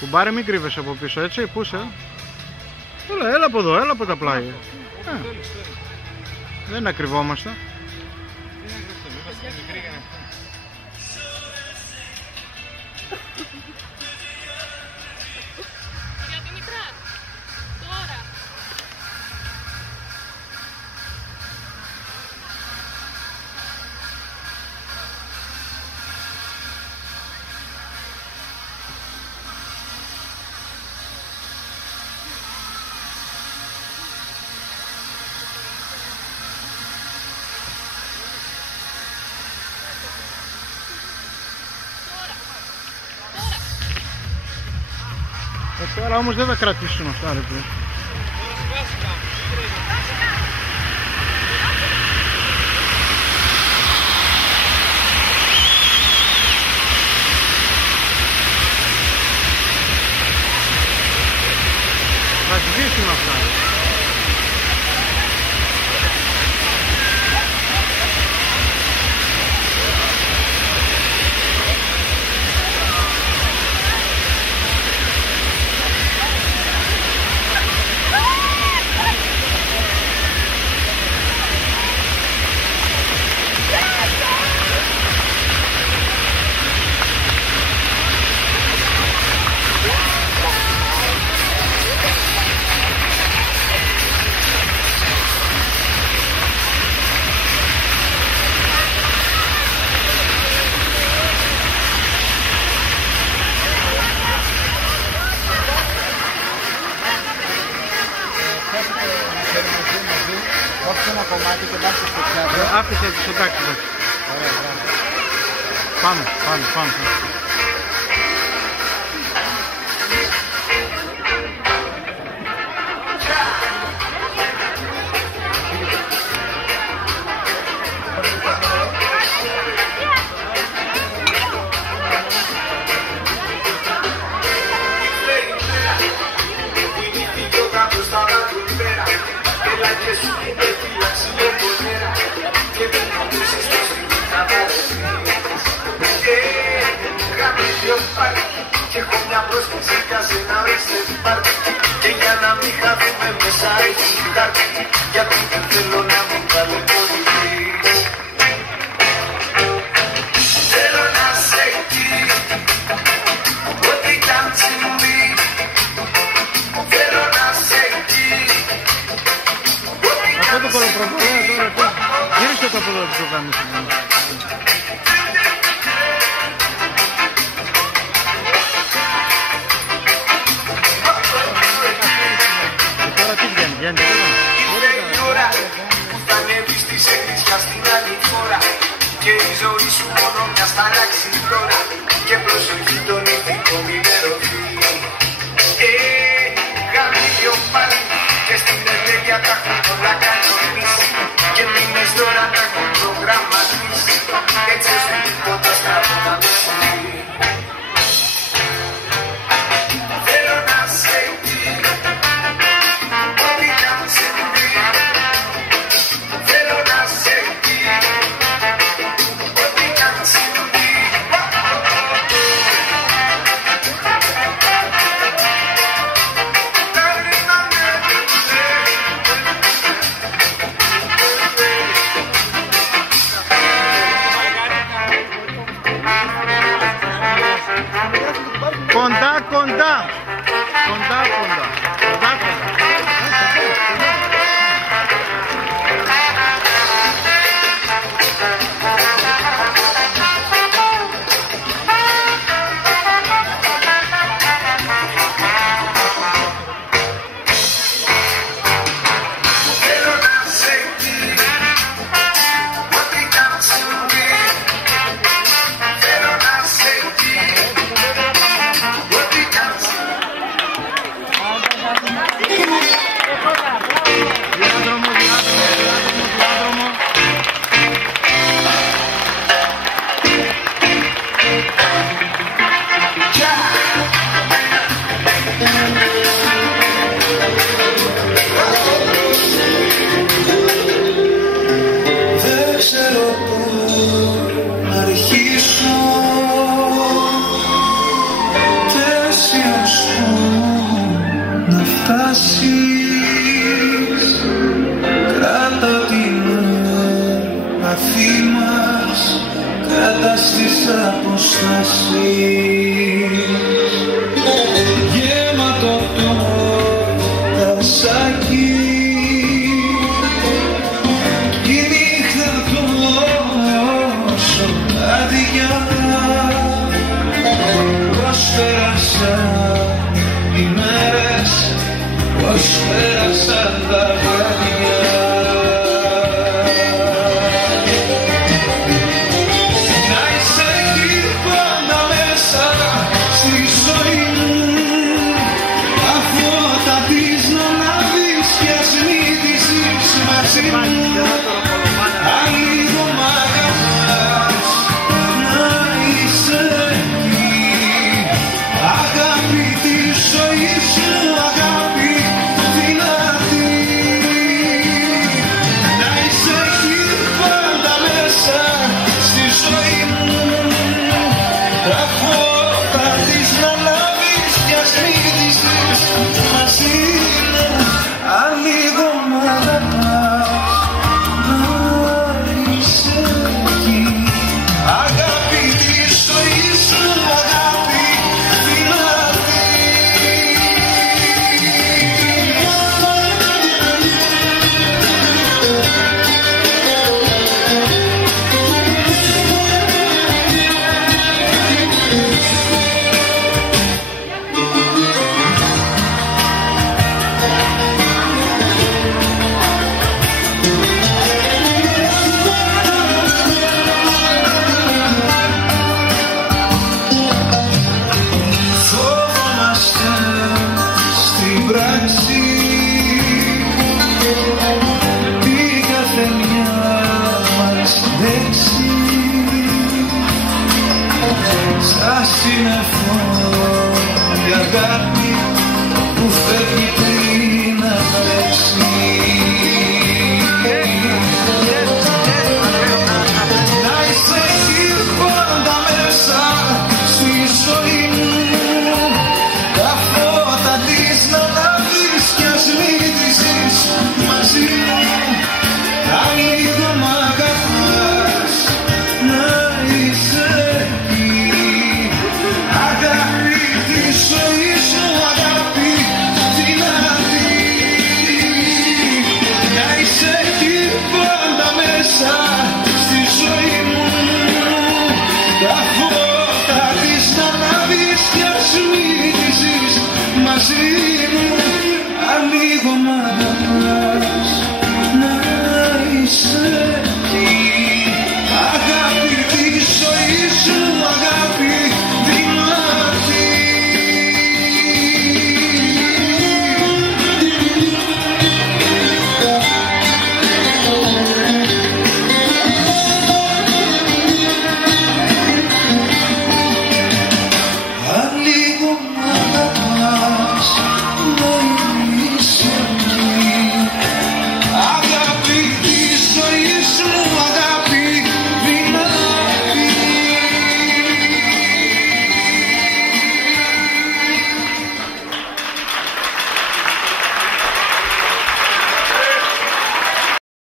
Κουμπάρε, μην κρύβεσαι από πίσω, έτσι, πού είσαι? Έλα από εδώ, έλα από τα πλάγια. Δεν ακρυβόμαστε. Τώρα όμως δεν θα κρατήσουν αυτά, ρε παιδί. Θα σβήσουν αυτά. Κόψε ένα κομμάτι και βάζει στο πιάτο. Άφησε το τάξη. Πάμε. Και έχω μια πρόσκληση κase να ρίξε πάρτι. Και για να μην χαθούμε μέσα έχει χάρτη. Γιατί δεν θέλω να μου ταλαιπωρηθείς. Θέλω να σε εκεί, ό,τι κι αν συμβεί. Θέλω να σε εκεί, ό,τι κι αν συμβεί. Γύρισε το από εδώ που το κάνεις. Ήρθε η ώρα που θα ανέβεις της εκκλησιάς στην άλλη χώρα. Και η ζωή σου μόνο μιας θα αλλάξει τώρα. Και προσοχή τον ηθικό μη λερωθεί. Γαμίδιο πάλι και στην ενέργεια τα έχουν όλα κανονίσει. Και μήνες τώρα τα έχουν προγραμματίσει. Έτσι όσο τίποτα σταματά με συμβεί. Θέλω να σε εκεί. Κοντά. φτάσεις, κράτα την επαφή μας, κράτα στις αποστάσεις. Γέματο το τασάκι κι η νύχτα τόσο άδεια. Πώς πέρασαν οι μέρες, πώς πέρασαν τα βράδια. Να είσαι εκεί πάντα μέσα στη ζωή μου, τα φώτα της να ανάβεις κι ας μην τις ζεις μαζί μου. Αν λίγο μ' αγαπάς, να είσαι εκεί, αγάπη τη ζωή σου, αγάπη δυνατή. Να είσαι εκεί πάντα μέσα στη ζωή μου, τα φώτα της να λάβεις κι ας μην τις ζεις μαζί μου. Αν λίγο μ' αγαπάς, να είσαι εκεί, αγάπη τη ζωή σου, αγάπη δυνατή. Φοβόμαστε στην πράξη την καθεμιά μας λέξη, σαν σύννεφο η αγάπη που φεύγει πριν να βρέξει. Να είσαι εκεί πάντα μέσα στη ζωή μου, τα φώτα της να λάβεις κι ας μην τις ζεις μαζί μου. Αν λίγο μ' αγαπάς, να είσαι εκεί, αγάπη τη ζωή σου, αγάπη δυνατή. Να είσαι εκεί πάντα μέσα στη ζωή μου, τα φώτα της να λάβεις κι ας μην